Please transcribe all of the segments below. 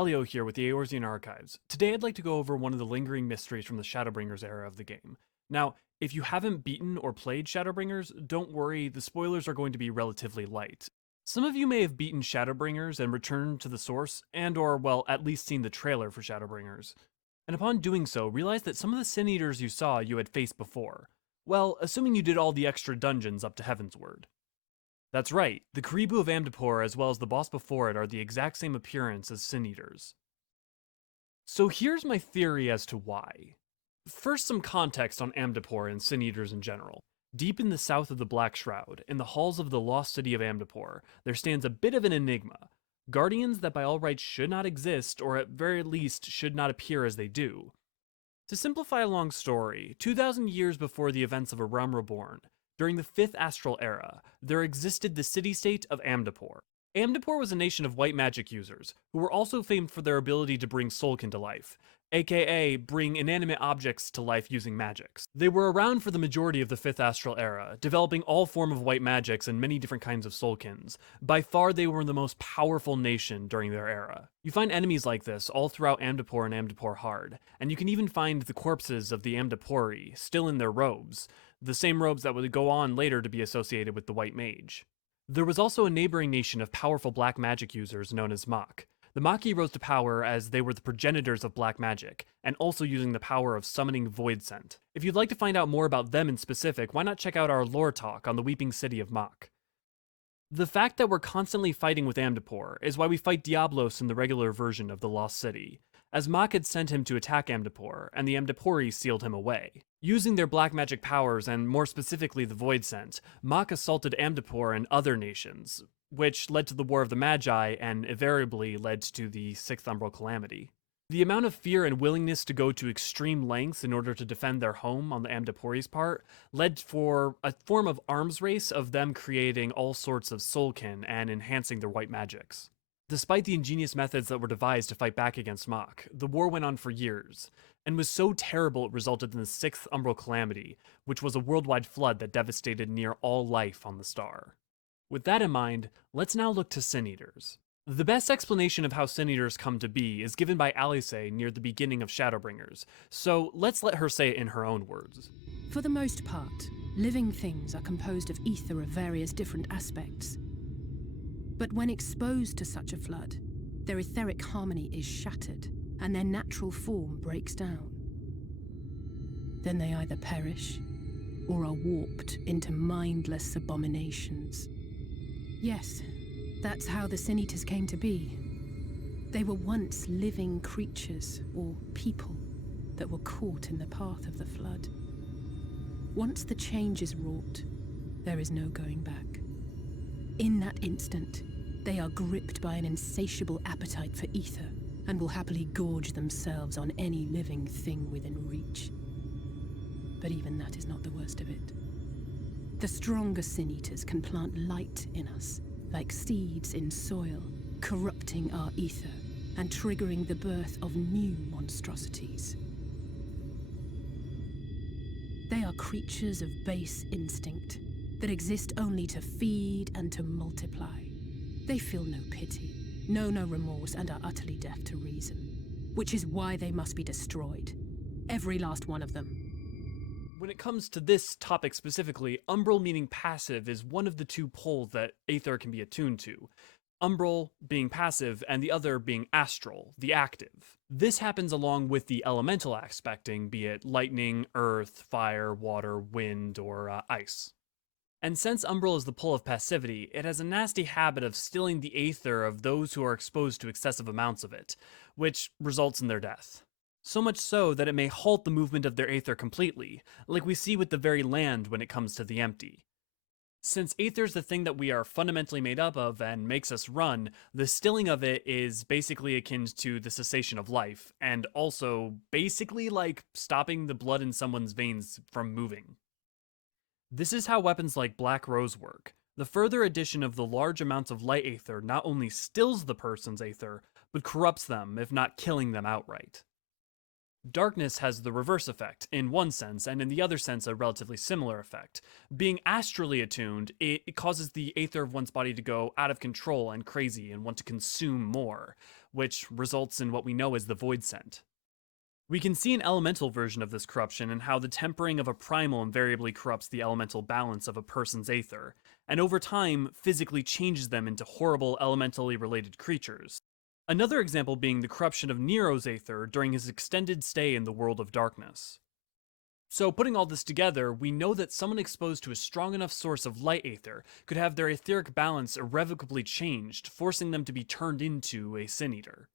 Elio here with the Eorzean Archives. Today I'd like to go over one of the lingering mysteries from the Shadowbringers era of the game. Now, if you haven't beaten or played Shadowbringers, don't worry, the spoilers are going to be relatively light. Some of you may have beaten Shadowbringers and returned to the source, well, at least seen the trailer for Shadowbringers. And upon doing so, realized that some of the Sin Eaters you saw you had faced before. Well, assuming you did all the extra dungeons up to Heavensward. That's right, the Karibu of Amdapor as well as the boss before it are the exact same appearance as Sin Eaters. So here's my theory as to why. First, some context on Amdapor and Sin Eaters in general. Deep in the south of the Black Shroud, in the halls of the lost city of Amdapor, there stands a bit of an enigma. Guardians that by all rights should not exist, or at very least should not appear as they do. To simplify a long story, 2,000 years before the events of A Realm Reborn, during the 5th Astral Era, there existed the city-state of Amdapor. Amdapor was a nation of white magic users, who were also famed for their ability to bring soulkin to life, aka bring inanimate objects to life using magics. They were around for the majority of the 5th Astral Era, developing all form of white magics and many different kinds of soulkins. By far they were the most powerful nation during their era. You find enemies like this all throughout Amdapor and Amdapor Hard, and you can even find the corpses of the Amdapori still in their robes, the same robes that would go on later to be associated with the White Mage. There was also a neighboring nation of powerful black magic users known as Mach. The Machi rose to power as they were the progenitors of black magic, and also using the power of summoning void scent. If you'd like to find out more about them in specific, why not check out our lore talk on the Weeping City of Mach. The fact that we're constantly fighting with Amdapor is why we fight Diablos in the regular version of the Lost City, as Mach had sent him to attack Amdapor, and the Amdapori sealed him away. Using their black magic powers, and more specifically the void scent, Mach assaulted Amdapor and other nations, which led to the War of the Magi and invariably led to the 6th Umbral Calamity. The amount of fear and willingness to go to extreme lengths in order to defend their home on the Amdapori's part led for a form of arms race of them creating all sorts of soulkin and enhancing their white magics. Despite the ingenious methods that were devised to fight back against Mach, the war went on for years, and was so terrible it resulted in the 6th Umbral Calamity, which was a worldwide flood that devastated near all life on the star. With that in mind, let's now look to Sin Eaters. The best explanation of how Sin Eaters come to be is given by Alice near the beginning of Shadowbringers, so let's let her say it in her own words. For the most part, living things are composed of ether of various different aspects. But when exposed to such a flood, their etheric harmony is shattered, and their natural form breaks down. Then they either perish, or are warped into mindless abominations. Yes, that's how the Sin Eaters came to be. They were once living creatures, or people, that were caught in the path of the flood. Once the change is wrought, there is no going back. In that instant, they are gripped by an insatiable appetite for ether, and will happily gorge themselves on any living thing within reach. But even that is not the worst of it. The stronger Sin Eaters can plant light in us, like seeds in soil, corrupting our ether and triggering the birth of new monstrosities. They are creatures of base instinct that exist only to feed and to multiply. They feel no pity, know no remorse, and are utterly deaf to reason, which is why they must be destroyed. Every last one of them. When it comes to this topic specifically, Umbral meaning passive is one of the two poles that Aether can be attuned to. Umbral being passive and the other being astral, the active. This happens along with the elemental aspecting, be it lightning, earth, fire, water, wind, or ice. And since Umbral is the pole of passivity, it has a nasty habit of stealing the Aether of those who are exposed to excessive amounts of it, which results in their death. So much so that it may halt the movement of their Aether completely, like we see with the very land when it comes to the empty. Since Aether is the thing that we are fundamentally made up of and makes us run, the stilling of it is basically akin to the cessation of life, and also basically like stopping the blood in someone's veins from moving. This is how weapons like Black Rose work. The further addition of the large amounts of light Aether not only stills the person's Aether, but corrupts them, if not killing them outright. Darkness has the reverse effect, in one sense, and in the other sense a relatively similar effect. Being astrally attuned, it causes the Aether of one's body to go out of control and crazy and want to consume more, which results in what we know as the void scent. We can see an elemental version of this corruption in how the tempering of a primal invariably corrupts the elemental balance of a person's aether, and over time physically changes them into horrible elementally related creatures. Another example being the corruption of Nero's aether during his extended stay in the world of darkness. So putting all this together, we know that someone exposed to a strong enough source of light aether could have their etheric balance irrevocably changed, forcing them to be turned into a Sin Eater.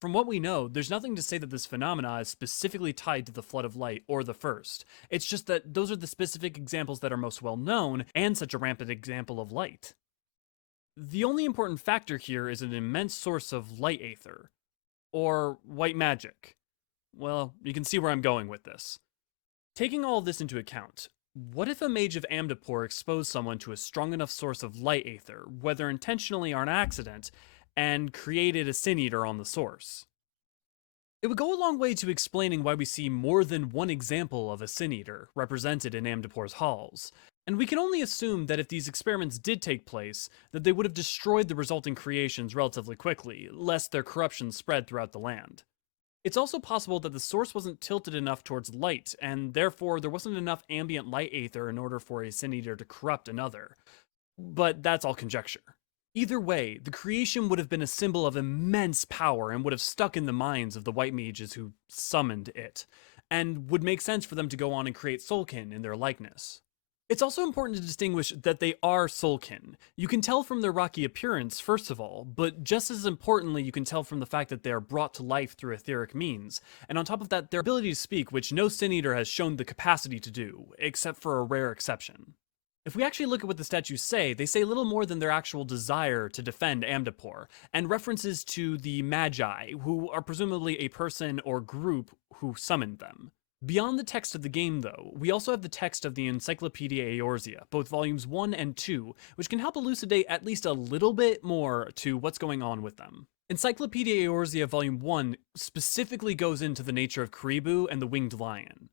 From what we know, there's nothing to say that this phenomena is specifically tied to the Flood of Light or the First. It's just that those are the specific examples that are most well known, and such a rampant example of light. The only important factor here is an immense source of light aether, or white magic. Well, you can see where I'm going with this. Taking all of this into account, what if a mage of Amdapor exposed someone to a strong enough source of light aether, whether intentionally or an accident, and created a Sin Eater on the source? It would go a long way to explaining why we see more than one example of a Sin Eater represented in Amdapor's halls, and we can only assume that if these experiments did take place, that they would have destroyed the resulting creations relatively quickly, lest their corruption spread throughout the land. It's also possible that the source wasn't tilted enough towards light, and therefore there wasn't enough ambient light aether in order for a Sin Eater to corrupt another. But that's all conjecture. Either way, the creation would have been a symbol of immense power and would have stuck in the minds of the white mages who summoned it, and would make sense for them to go on and create soulkin in their likeness. It's also important to distinguish that they are soulkin. You can tell from their rocky appearance, first of all, but just as importantly, you can tell from the fact that they are brought to life through etheric means, and on top of that, their ability to speak, which no Sin Eater has shown the capacity to do, except for a rare exception. If we actually look at what the statues say, they say little more than their actual desire to defend Amdapor, and references to the Magi, who are presumably a person or group who summoned them. Beyond the text of the game, though, we also have the text of the Encyclopedia Eorzea, both volumes 1 and 2, which can help elucidate at least a little bit more to what's going on with them. Encyclopedia Eorzea Volume 1 specifically goes into the nature of Karibu and the Winged Lion.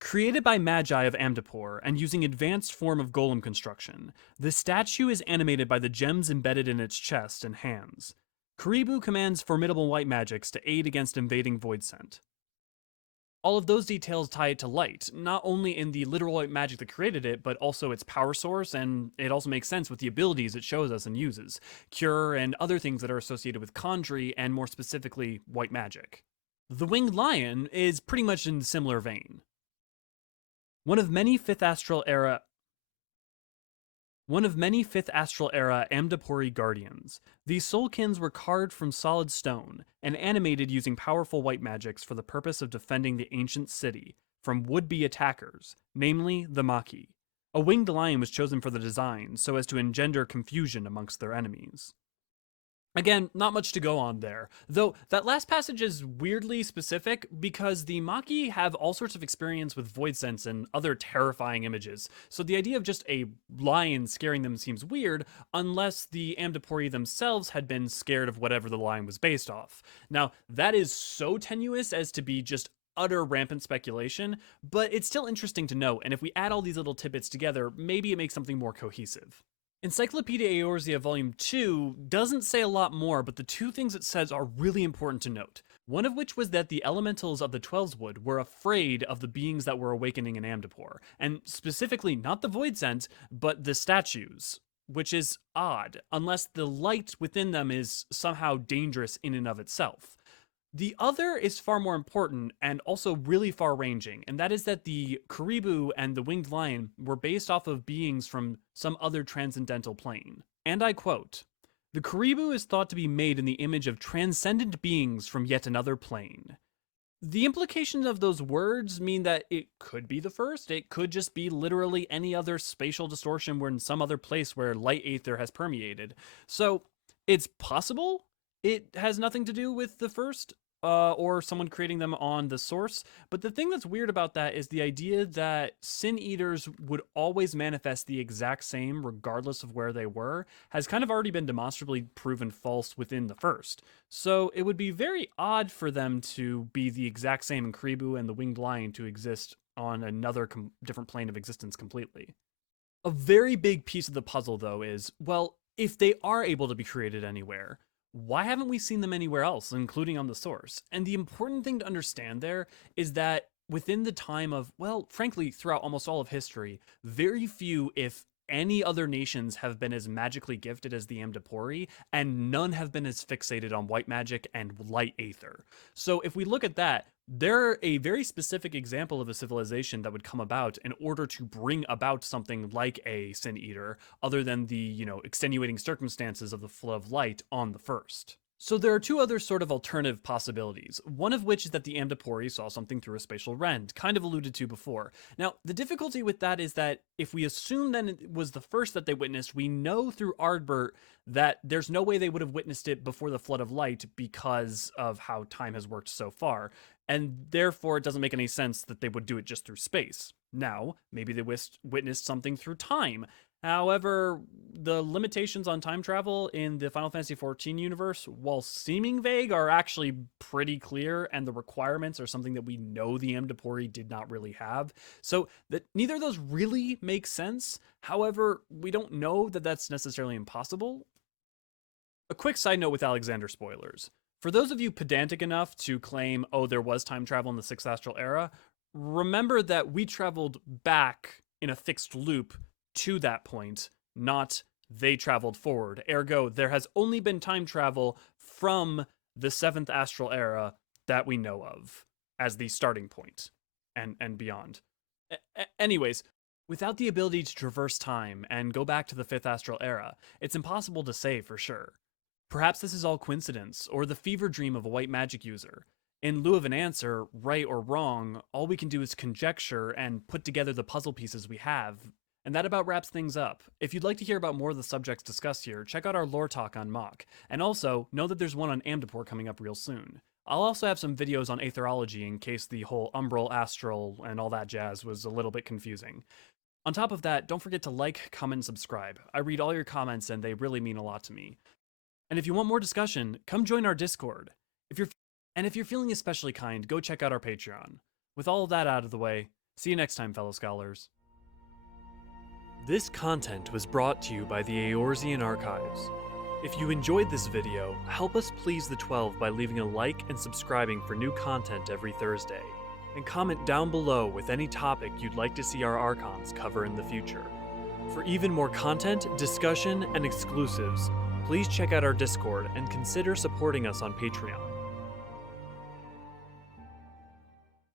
Created by Magi of Amdapor and using advanced form of golem construction, the statue is animated by the gems embedded in its chest and hands. Karibu commands formidable white magics to aid against invading void scent. All of those details tie it to light, not only in the literal white magic that created it, but also its power source, and it also makes sense with the abilities it shows us and uses, cure and other things that are associated with Khandri and more specifically white magic. The Winged Lion is pretty much in a similar vein. One of many 5th Astral Era Amdapori guardians, these soulkins were carved from solid stone and animated using powerful white magics for the purpose of defending the ancient city from would-be attackers, namely the Maquis. A winged lion was chosen for the design so as to engender confusion amongst their enemies. Again, not much to go on there, though that last passage is weirdly specific because the Maquis have all sorts of experience with void sense and other terrifying images, so the idea of just a lion scaring them seems weird unless the Amdapori themselves had been scared of whatever the lion was based off. Now, that is so tenuous as to be just utter rampant speculation, but it's still interesting to note, and if we add all these little tidbits together, maybe it makes something more cohesive. Encyclopedia Eorzea Volume 2 doesn't say a lot more, but the two things it says are really important to note. One of which was that the elementals of the Twelveswood were afraid of the beings that were awakening in Amdapor, and specifically not the void scent, but the statues, which is odd, unless the light within them is somehow dangerous in and of itself. The other is far more important and also really far-ranging, and that is that the Karibu and the Winged Lion were based off of beings from some other transcendental plane. And I quote, "The Karibu is thought to be made in the image of transcendent beings from yet another plane." The implications of those words mean that it could be the first, it could just be literally any other spatial distortion where in some other place where light aether has permeated. So, it's possible it has nothing to do with the first, or someone creating them on the source. But the thing that's weird about that is the idea that Sin Eaters would always manifest the exact same regardless of where they were has kind of already been demonstrably proven false within the first. So it would be very odd for them to be the exact same in Karibu and the Winged Lion to exist on another different plane of existence completely. A very big piece of the puzzle, though, is, well, if they are able to be created anywhere, why haven't we seen them anywhere else, including on the source? And the important thing to understand there is that within the time of, well, frankly, throughout almost all of history, very few, if any other nations have been as magically gifted as the Amdapori, and none have been as fixated on white magic and light aether. So if we look at that, they're a very specific example of a civilization that would come about in order to bring about something like a Sin Eater, other than the, extenuating circumstances of the flood of light on the first. So there are two other sort of alternative possibilities, one of which is that the Amdapori saw something through a spatial rend, kind of alluded to before. Now, the difficulty with that is that if we assume that it was the first that they witnessed, we know through Ardbert that there's no way they would have witnessed it before the Flood of Light because of how time has worked so far, and therefore it doesn't make any sense that they would do it just through space. Now, maybe they witnessed something through time. However, the limitations on time travel in the Final Fantasy XIV universe, while seeming vague, are actually pretty clear, and the requirements are something that we know the Amdapori did not really have. So that neither of those really make sense. However, we don't know that that's necessarily impossible. A quick side note with Alexander spoilers. For those of you pedantic enough to claim, oh, there was time travel in the 6th Astral Era, remember that we traveled back in a fixed loop to that point, not they traveled forward. Ergo, there has only been time travel from the 7th Astral Era that we know of as the starting point and beyond. Anyways, without the ability to traverse time and go back to the 5th Astral Era, it's impossible to say for sure. Perhaps this is all coincidence, or the fever dream of a white magic user. In lieu of an answer, right or wrong, all we can do is conjecture and put together the puzzle pieces we have. And that about wraps things up. If you'd like to hear about more of the subjects discussed here, check out our lore talk on Mach. And also, know that there's one on Amdapor coming up real soon. I'll also have some videos on aetherology in case the whole umbral, astral, and all that jazz was a little bit confusing. On top of that, don't forget to like, comment, and subscribe. I read all your comments and they really mean a lot to me. And if you want more discussion, come join our Discord. If you're feeling especially kind, go check out our Patreon. With all of that out of the way, see you next time, fellow scholars. This content was brought to you by the Eorzean Archives. If you enjoyed this video, help us please the 12 by leaving a like and subscribing for new content every Thursday. And comment down below with any topic you'd like to see our archons cover in the future. For even more content, discussion, and exclusives, please check out our Discord and consider supporting us on Patreon.